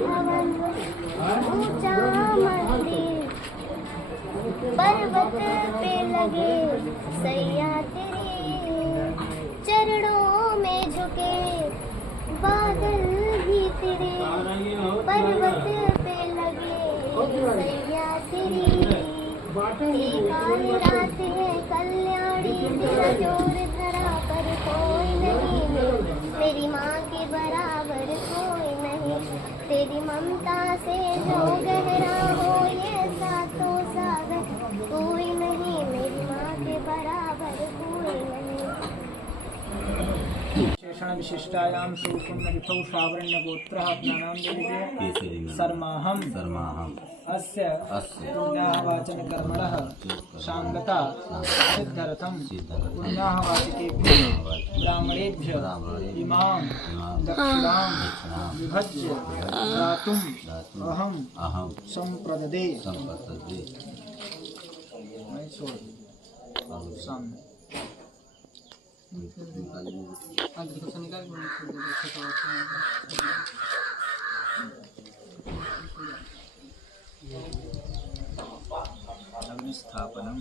भवन ऊंचा मंदिर, पर्वत पे लगे सैया तेरे, चरणों में झुके बादल भी तेरे, पर्वत पे लगे सैया तेरी। काल रात है कल्याणी, तेरा जोर धरा पर कोई नहीं, मेरी माँ के बराबर कोई नहीं, तेरी ममता से जो गहरा हो ये सातों सागर कोई नहीं, मेरी माँ के बराबर कोई नहीं। शेषण विशिष्टायां सुकुण्डविधौ श्रावण्यगोत्रः ज्ञानां देवते सर्माहं अस्य पुण्याहवाचनकर्मणः शाङ्गता सिद्धर्थं पुण्याहवाचकेभ्यः ब्राह्मणेभ्यः इमां दक्षिणां विभज्य दातुम् अहं सम्प्रददे। अग्निस्थापनम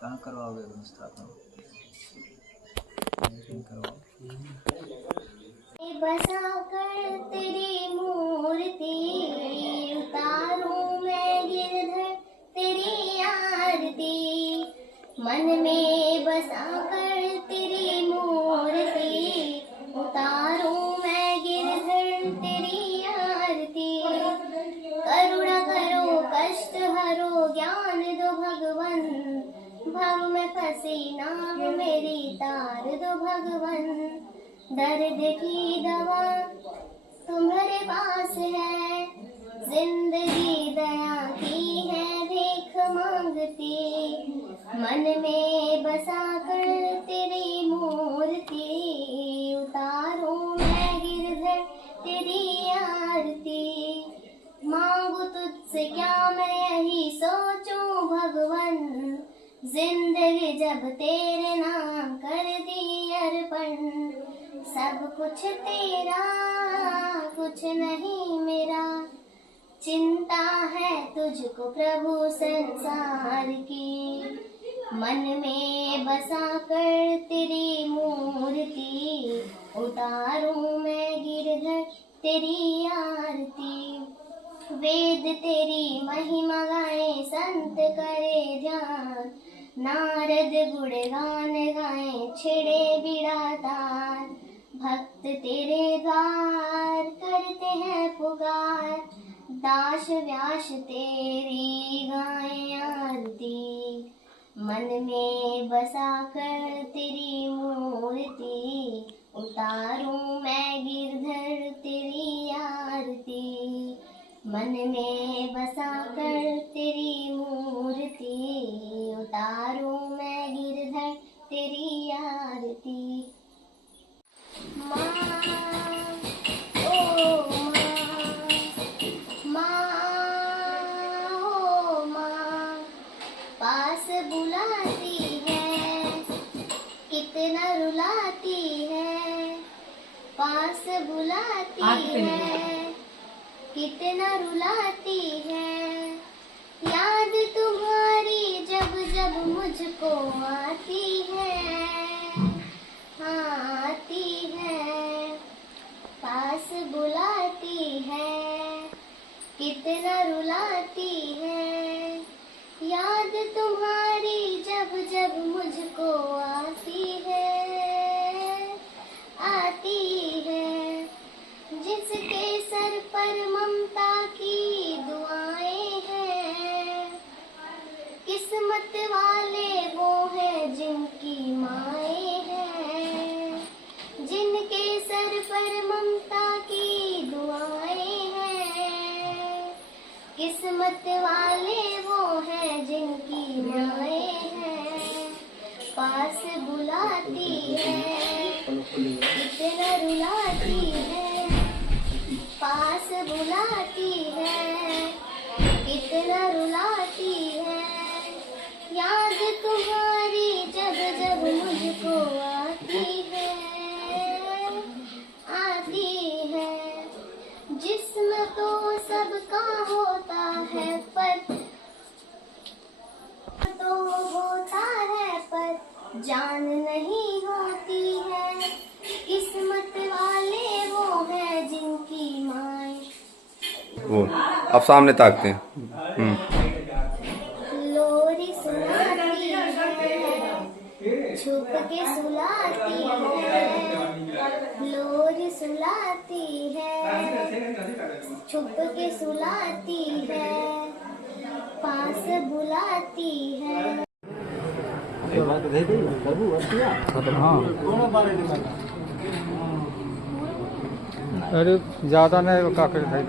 कहाँ करवाओगे? अग्निस्थापन बसा कर तेरी मूर्ति, उतारूं मैं गिरधर तेरी आरती, मन में बसा कर तेरी मूर्ति, उतारूं मैं गिरधर तेरी आरती, करुणा करो कष्ट हरो ज्ञान दो भगवन, भव में फंसी नाव मेरी तार दो भगवन, दर्द की दवा तुम्हारे पास है, जिंदगी दया की है भीख मांगती, मन में बसा कर तेरी मूर्ति, उतारूं मैं गिरधर तेरी आरती, मांगू तुझसे क्या मैं यही सोचूं भगवन, जिंदगी जब तेरे नाम कर दी अर्पण, सब कुछ तेरा कुछ नहीं मेरा, चिंता है तुझको प्रभु संसार की, मन में बसा कर तेरी मूर्ति, उतारूं मैं गिरधर तेरी आरती, वेद तेरी महिमा गाए संत करे ध्यान, नारद गुणगान गाए छिड़े बिड़ा तार, भक्त तेरे द्वार करते हैं पुकार, दास व्यास तेरी गाए आरती, मन में बसा कर तेरी मूर्ति, उतारूं मैं गिरधर तेरी आरती, मन में बसा कर तेरी मूर्ति, उतारूं मैं गिरधर तेरी आरती। माँ ओ माँ पास बुलाती है, कितना रुलाती है, पास बुलाती है, कितना रुलाती है, याद तुम्हारी जब जब मुझको आती है, हाँ आती है, पास बुलाती है, कितना रुलाती है, याद तुम्हारी जब जब मुझको आती है, आती है, जिसके सर पर ममता की दुआएं हैं, किस्मत वाले वो हैं जिनकी माएं हैं, जिनके सर पर ममता की दुआएं हैं, किस्मत वाले वो हैं जिनकी माएं हैं, पास बुलाती है, कितना रुलाती है, पास बुलाती है, कितना रुलाती है, याद तुम्हारी जब जब मुझको आती है, आती है, इसमें तो सबका होता है तो होता है पर जान नहीं होती है। किस्मत वाले वो है जिनकी माए। वो अब सामने ताकते हैं। लोरी सुनाती है, छुप के सुलाती है। लोरी सुलाती है, छुप के सुलाती है, पास बुलाती है। अरे ज्यादा नहीं काफी भाई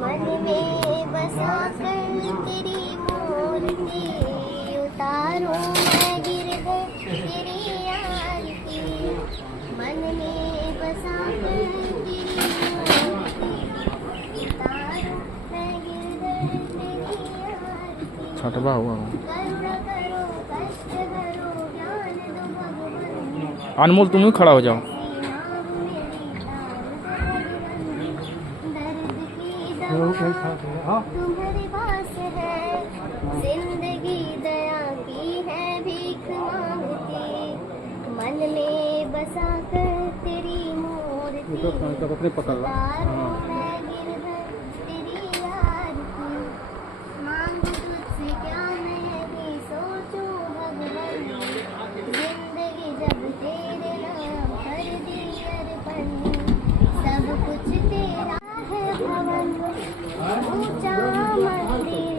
मन में बसा कर तेरी मूर्ति उतारूं मैं गिरधर तेरी आरती। मन में बसा कर तेरी मूर्ति उतारूं मैं गिरधर तेरी आरती। छठवा हुआ करुणा करो कष्ट हरो ज्ञान दो भगवान। अनमोल तुम ही खड़ा हो जाओ। तुम्हारे पास है जिंदगी दया की है भीख मांगती। मन में बसा कर तेरी मूर्ति उतारूं मैं गिरधर तेरी आरती। मांगू तुझसे क्या मैं भी सोचूं भगवान। जिंदगी जब तेरे नाम कर दी अर्पण। सब कुछ तेरा है भवन ऊंचा मंदिर।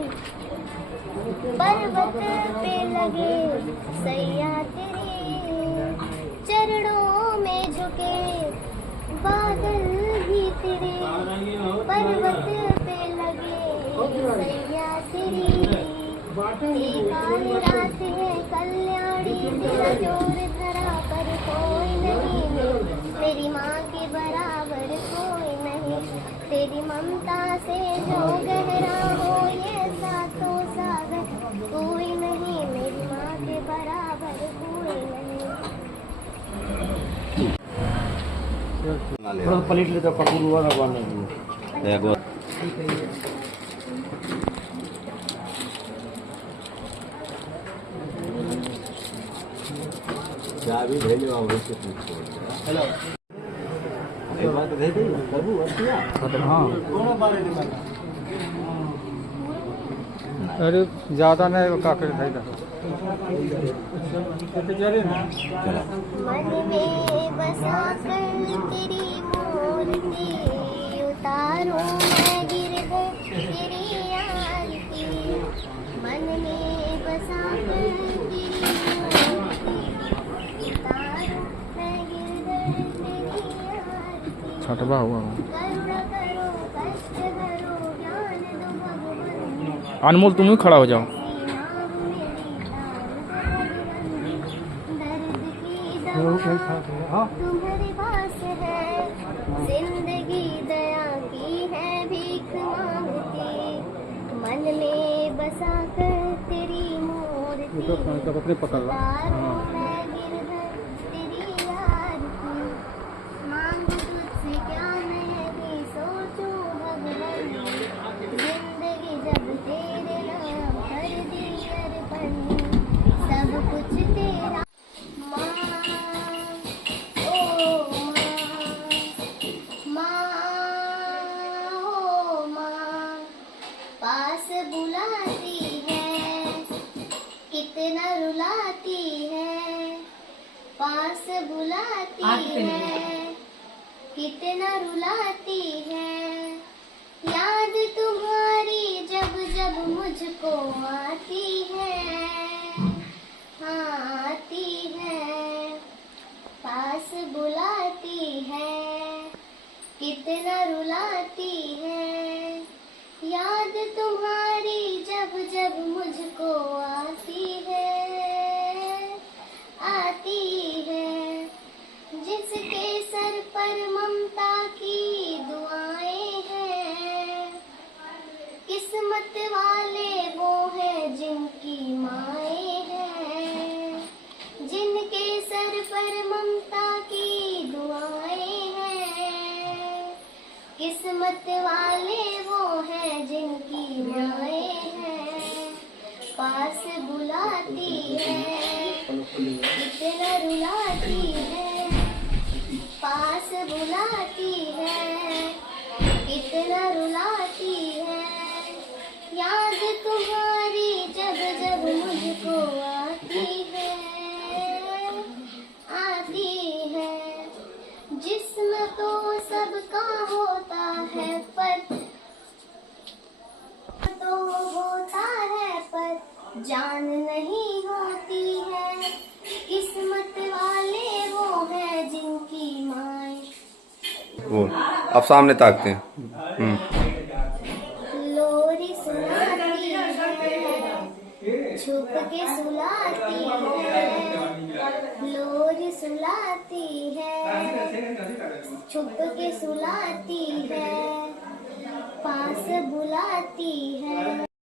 पर्वत पे लगे सैया तेरे। चरणों में झुके बादल भी तेरे। पर्वत पे लगे सैया तेरी। काली रात है कल्याणी तेरा जोर धरा पर कोई नहीं। मेरी माँ के बराबर कोई नहीं। तेरी ममता से जो गहरा हो ये सातों सागर कोई नहीं। मेरी माँ के बराबर कोई नहीं। पलट ले तो पकड़ हुआ ना बनने चाबी भेज आओ से पूछो। हेलो ये बात भेज दे प्रभु अस्तिया हाँ अरे ज्यादा नहीं काफी भाई मन में बसा कर तेरी मूर्ति उतारूं मैं गिरधर तेरी आरती। मन में बसा कर तेरी मूर्ति उतारूं मैं गिरधर तेरी आरती। छठवा हुआ करुणा करो कष्ट हरो ज्ञान दो भगवान। अनमोल तुम ही खड़ा हो जाओ। तुम्हारे पास है जिंदगी दया की है भीख मांगती। मन में बसा कर तेरी मूर्ति उतारूं मैं गिरधर तेरी आरती। मांगू तुझसे क्या मैं भी सोचूं भगवान। जिंदगी जब तेरे नाम कर दी अर्पण। सब कुछ तेरा माँ ओ माँ पास बुलाती है कितना रुलाती है। पास बुलाती है कितना रुलाती है। याद तुम्हारी जब जब मुझको आती है। हाँ आती है पास बुलाती है कितना रुलाती है। याद तुम्हारी जब जब मुझको आती है। आती है जिसके सर पर ममता की दुआएं हैं। किस्मत वाले वो हैं जिनकी माएं हैं। जिनके सर पर ममता की दुआएं हैं। किस्मत वाले वो हैं जिनकी माए हैं, पास बुलाती है कितना रुलाती है, पास बुलाती है कितना रुलाती है। याद तुम्हारी जब जब मुझको आती है जिस्म तो सबका होता है पर तो होता है पर जान नहीं होती है। किस्मत वाले वो हैं जिनकी माए। वो अब सामने ताकते हैं। लोरी सुनाती है छुप के सुलाती है, लोरी सुलाती है छुप के सुलाती है, पास बुलाती है।